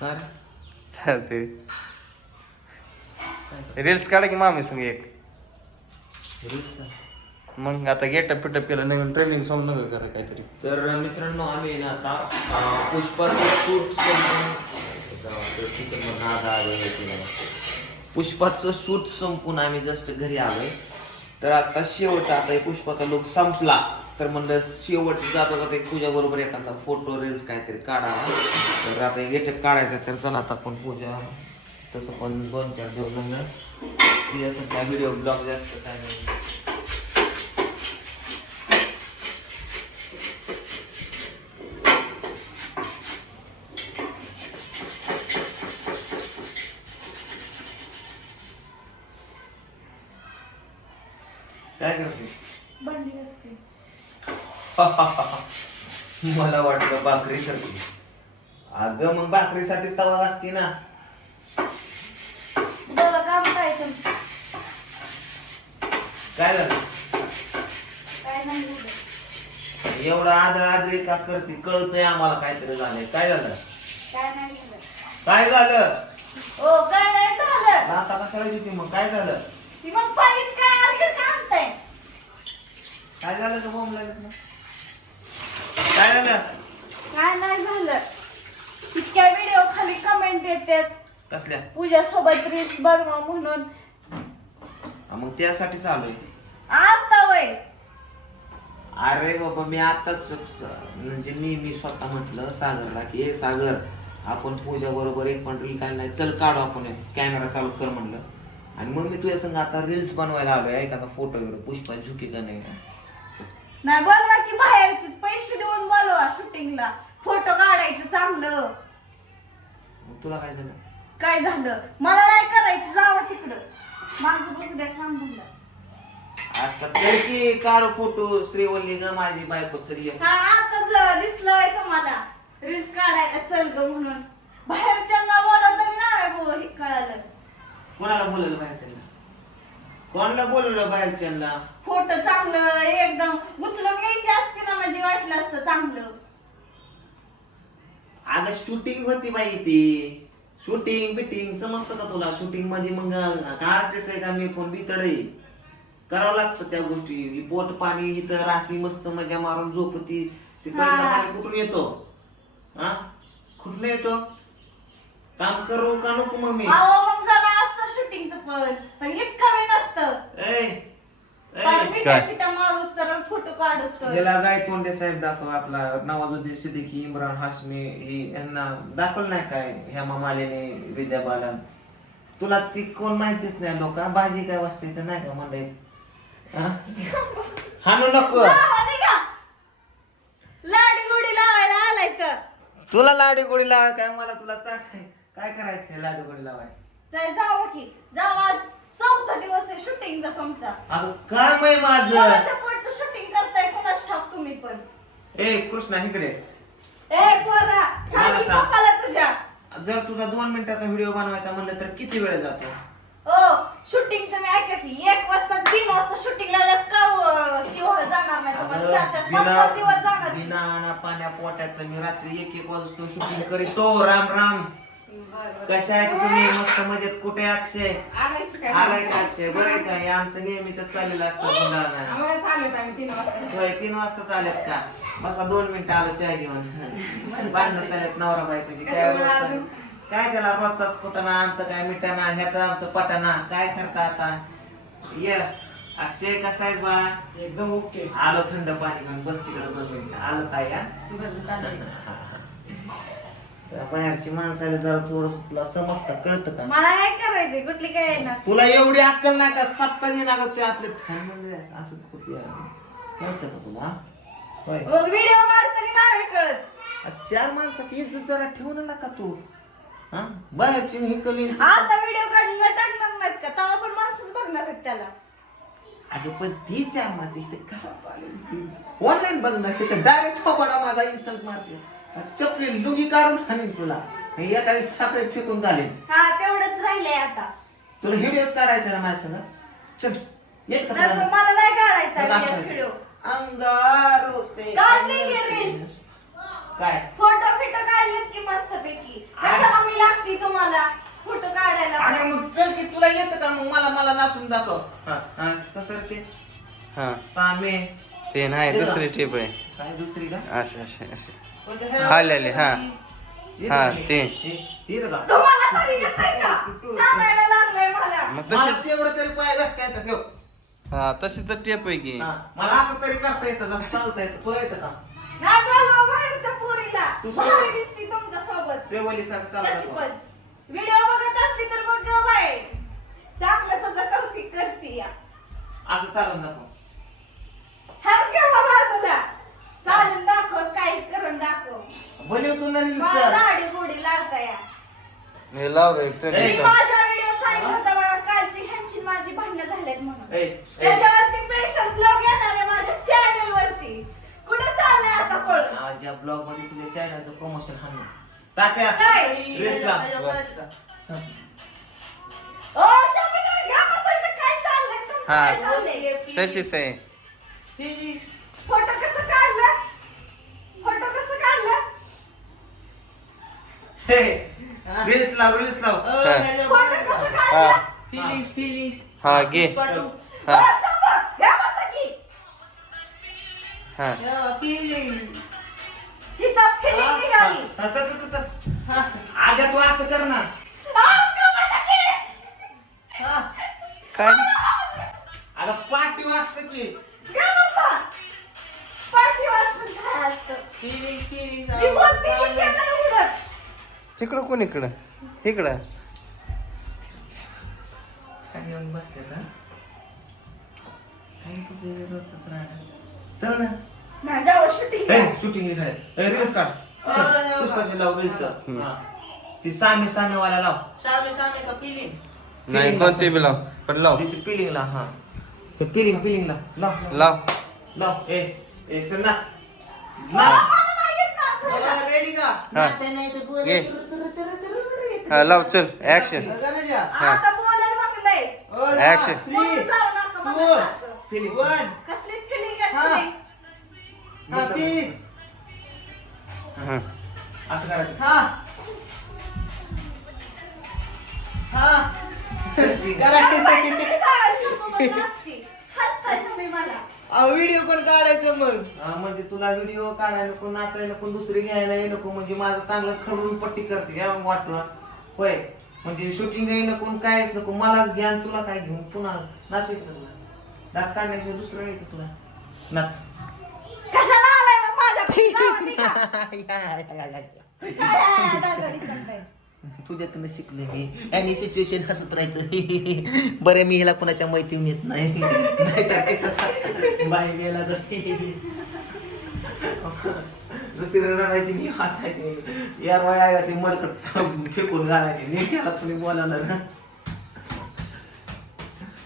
का रे? चालते रील्स काढा की मामी संग एक रील्स? मग आता गेटअप पिटअप केलं नवीन ट्रेनिंग सॉंग नका करा काहीतरी तर मित्रांनो आम्ही ना आता पुष्पाचं शूट संपून आले. पुष्पाचं शूट संपून आम्ही जस्ट घरी आलोय तर आता शेवट आता हे पुष्पाचा लुक संपला तर म्हणलं शेवट जाता जाता एक पूजा बरोबर एखादा फोटो रील्स काहीतरी काढावा तर आता गेटअप काढायचं तर चला आता आपण पूजा. तसं पण दोन चार दिवस म्हणलं ती असं काय व्हिडिओ ब्लॉग जास्त काय नाही. काय करते? भांडी असते मला वाटलं भाकरी करते. अगं मग भाकरीसाठीच तवा असती ना. काम काय तुमचं? काय झालं? काय नाही एवढं. एवढं आदळ आदळी का करते? कळतंय आम्हाला काहीतरी झालंय. काय झालं? काय नाही झालं. काय झालं? ओ काय नाही झालं. आता कशाला देते मग काय झालं? ती मग पाहिजे काय आणताय? काय झालं का बॉम्ब लागत काय झालं काय नाही झालं इतक्या व्हिडिओ खाली कमेंट येतात कसल्या? पूजा सोबत रील्स बनवा म्हणून. हा, मग त्यासाठीच आलोय आता वय. अरे बाबा मी आताच म्हणजे मी मी स्वतः म्हटलं सागरला की ए सागर आपण पूजा बरोबर एक पण रील नाही. चल काढू आपण कॅमेरा चालू कर म्हणलं. आणि मग मी तुझ्या संग आता रील्स बनवायला आलोय. एखादा फोटो बिटो. पुष्पा झुकी का नाही? चल. नाही बोलवा की बाहेरचेच पैसे देऊन बोलवा शूटिंगला फोटो काढायचं चांगलं. मग तुला काय झालं? काय झालं? मला नाही करायचं जावं तिकडं. माझं बघू द्या काम झालं आता तर की काढू फोटो श्रीवल्ली ग माझी बायको हा आता दिसलंय का मला रील्स काढायला चल ग म्हणून. बाहेरच्या ना बोलत तरी नाही हे कळालं. कोणाला बोलवलं बाहेरच्यांना? कोणाला बोलवलं बाहेरच्यांना? फोटो चांगलं एकदम उचलून घ्यायची असते ना म्हणजे वाटलं असतं चांगलं. अगं शूटिंग होती बाई ती. शूटिंग बिटिंग समजतं का तुला? शूटिंगमध्ये मग का आर्टिस्ट आहे का मी? कोण बितड? करावं लागतं त्या गोष्टी. पोट पाणी इथं रात्री मस्त मजा मारून झोपती ते पैसा हा. पाणी कुठून येतो? हा? कुठून येतो? काम करू का नको मग मी? अहो मग जरा असतं शूटिंगचं पण. पण इतकं वेळ नसतं. ए, ए, पण मिठा काय? मिठा मारूस तर फोटो काढूस तर याला गायतोंडे साहेब दाखव आपला नवाजुद्दीन सिद्दीकी इम्रान हाशमी ही यांना दाखवलं नाही काय हेमा मालिनी विद्या बालन? तुला ती कोण माहितीच नाही लोक. भाजी काय वाजते ते नाही का मंडईत? हा? हाणू नको. निघा. लाडी गोडी लावायला आलाय तर. तुला लाडी गोडी लावा काय? मला तुला चाट आहे. काय करायचंय लाडी गोडी लावाय? नाही जावं की. जावा. चौथा दिवस आहे शूटिंगचा तुमचा. अगं काम आहे माझं कोणाच्या पुढचं शूटिंग करताय कोणाच ठाक तुम्ही पण ए कृष्णा इकडे. ए पोरा मला सांग सांग. पप्पाला तुझ्या. जर तुझा दोन मिनिटाचा व्हिडिओ बनवायचा म्हणलं तर किती वेळ जातो? ओ शूटिंग तुम्ही ऐका की एक वाजता तीन वाजता शूटिंग का अं, शिवाय जाणार नाही. तुम्हाला चार चार पाच पाच दिवस जाणार बिना आणा पाण्या पोटाचं मी रात्री एक एक वाजतो शूटिंग करीतो. राम राम. कशा आहे तुम्ही? मस्त मजेत. कुठे आहे अक्षय? आलाय का? अक्षय? बरं आहे का? हे आमचं नेहमीच चाललेलं असतं. आम्हाला आम्ही तीन वाजता. होय तीन वाजता चालेत का? बसा दोन मिनिटं आलो चहा घेऊन. भांडणं चालत नवरा बायकोची. काय कशामुळे रोजचं- अजून? काय त्याला रोजचाच कुटाणा आमचं काय मिठाणा ह्याचं आमचं पटाणा काय करता आता? ये अक्षय कसा आहेस बाळा? एकदम ओके. आलो थंड पाणी घेऊन बस तिकडे दोन मिनिटं. आलं ताई हा? बरं चालेल त्या बाहेरची माणसाला जरा थोडस तुला समजतं कळतं का? मला काय करायचंय कुठली काय येणार तुला एवढी अक्कल नाही का? सपका नाही लागत ते आपले फॅन म्हणजे असं कुठे कळतं का तुला? होय. मग व्हिडिओ काढ तरी नाही कळत. आ, चार माणसात इज्जत जरा ठेवून आला का तू? हा? बाहेरची ही कली आता व्हिडिओ काढलेला टाकणार नाहीत का? तेव्हा पण माणसंच बघणार आहेत त्याला. अगं पण ती चार माणसं इथे घरात आली ऑनलाईन बघणार तिथे डायरेक्ट थोबाडा माझा इन्सल्ट मारते. चपली लुगी काढून खालीन तुला. हे एखादी साखर फेकून घालीन. हा तेवढंच राहिलंय आता. तुला व्हिडिओच काढायचा ना माझ्या संग? चल येत का तुला? मला नाही काढायचा व्हिडिओ अंगार होते काढली की? काय? फोटो फिटो काढलेत की मस्त पैकी कशाला मी लागती तुम्हाला. फोटो काढायला अरे मग चल की तुला येतं का मग मला मला नाचून दाखव. हा, हा, कसं रे ते? हा. सामे. ते नाही दुसरी टिप आहे. काय दुसरी का? असं असं असं आलेले हा येतं हा, का? ते. हे- येतं का? तुम्हाला तरी येतंय का? सांगायला लागलंय मला. मग मला तेवढं तरी पाय घात काय ठेव. हा तशी तर टेप आहे की. हा, मला असं तरी करता येतं जसं चालता येतं तुला येतं का? नाही बोलवा बाहेरच्या पोरीला. तू भारी. दिसती तुमच्यासोबत. श्रेवली सारखं कशी चालतं पण. व्हिडिओ बघत असली तर बघ गं बाई. चांगलं तसं करती करती या. असं चालून दाखव. हर केव्हा बाजूला. चालून दाखव काय करून दाखव. तू मला नवीन लाडी गोडी लागता या. हे लाव रे मी ट्रेनिंग माझ्या व्हिडिओ सांगितलं होतं बघा कालची ह्यांची माझी भांडणं झालेत म्हणून. ए, ए. त्याच्यावरती स्पेशल ब्लॉग येणार आहे माझ्या चॅनल वरती. कुठे चाललंय आता पळून माझ्या ब्लॉगमध्ये तुझ्या चॅनलचं प्रमोशन हाणू तात्या काय? ड्रेस लाव. ओ शाबू तुम्ही घ्या बसायचं काय चाललंय? तुमचं हा. काय चाललंय? तशीच आहे. फोटो कसं काढलं? फोटो कसं काढलं? हे, ड्रेस लाव ड्रेस लाव. फोटो कसं काढलं? फिलिंग्स फिलिंग्स हा घे. हा. हा. फिलिंग आद्या तू असं कर ना. काय? अगं पाठी वाजत की. तिकडं कोण इकडं? इकडं. येऊन बसले ना? काय तुझे रोजच राहणार. चल ना. आहे. शूटिंग काढ रील्स काढ. चल, पुष्पाचे लाव रील्स हा. ती सामी सामीवाला लाव. नाही कोणते बी लाव पण लाव. तिची पिलिंग ला हा. पिलिंग पिलिंग ला. लाव. लाव. लाव. ए ए चल नाच नाच नाही येत नाचायला. हा हा लाव चल. ऍक्शन बघलंय. ऍक्शन बोलून जाऊ नका माझ्यासारखं. फिलिंग कसली feeling आहे तुझी? हा. असं करायचं. नाचायचं नाही जावं, शिकू मग नाचती. हसताय तुम्ही मला. व्हिडिओ कोण काढायचं मग? हा, म्हणजे तुला व्हिडिओ काढायला नको नाचायला नको दुसरी घ्यायला नको म्हणजे माझं चांगलं खरून पट्टी करते घ्या मग वाटलं. होय. म्हणजे शूटिंग नको कायच नको मलाच आणि तुला काय घेऊन? पुन्हा नाचायचं का तुला. दात काढण्याशिवाय दुसरं का तुला? नाच. कशाला आलाय मग. काय दादाडी. तुझ्याकडनं शिकले मी. आणि सिच्युएशन हसत राहायचं बरं मी हिला कोणाच्या मैत्रीण येत नाही. नाहीतर ते कसं बाई गेला तर. दुसरी रडायची मी हसायची. यार वया ते मडकट फेकून घालायचे. मी त्याला कोणी बोलायला ना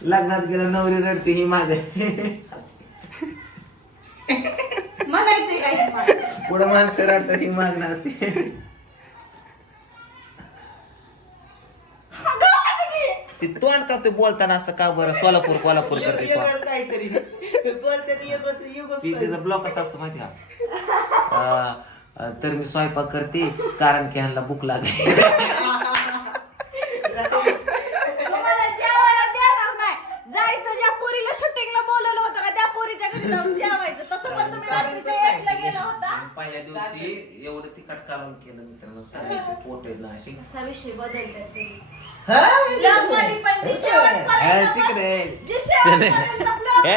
लग्नात गेलं नवरी रडते ही माझ्या काय तुम्हाला? पुढं माणसं रडतात ही मागणं असते. ती तोंड का ते बोलताना असं का बरं? सोलापूर कोल्हापूर करते काहीतरी. ब्लॉक कसा असतो माहिती का? अं, तर मी स्वयंपाक करते कारण की ह्यांना भूक लागली तुम्हाला जेवायला देणार नाही. जायचं ज्या पोरीला शूटिंगला बोलवलं होतं का त्या पोरीच्या घरी जाऊन जेवायचं तसं पण तुम्ही रात्रीच्या एकला गेला होता पहिल्या दिवशी एवढं तिखट कालवण केलं मित्रांनो सगळ्याचे पोट आहे ना अशी असा विषय बदलतात सगळीच. हा? लग्नाआधी पण जी शेवटपर्यंत तिकडे. जी शेवटपर्यंत हे,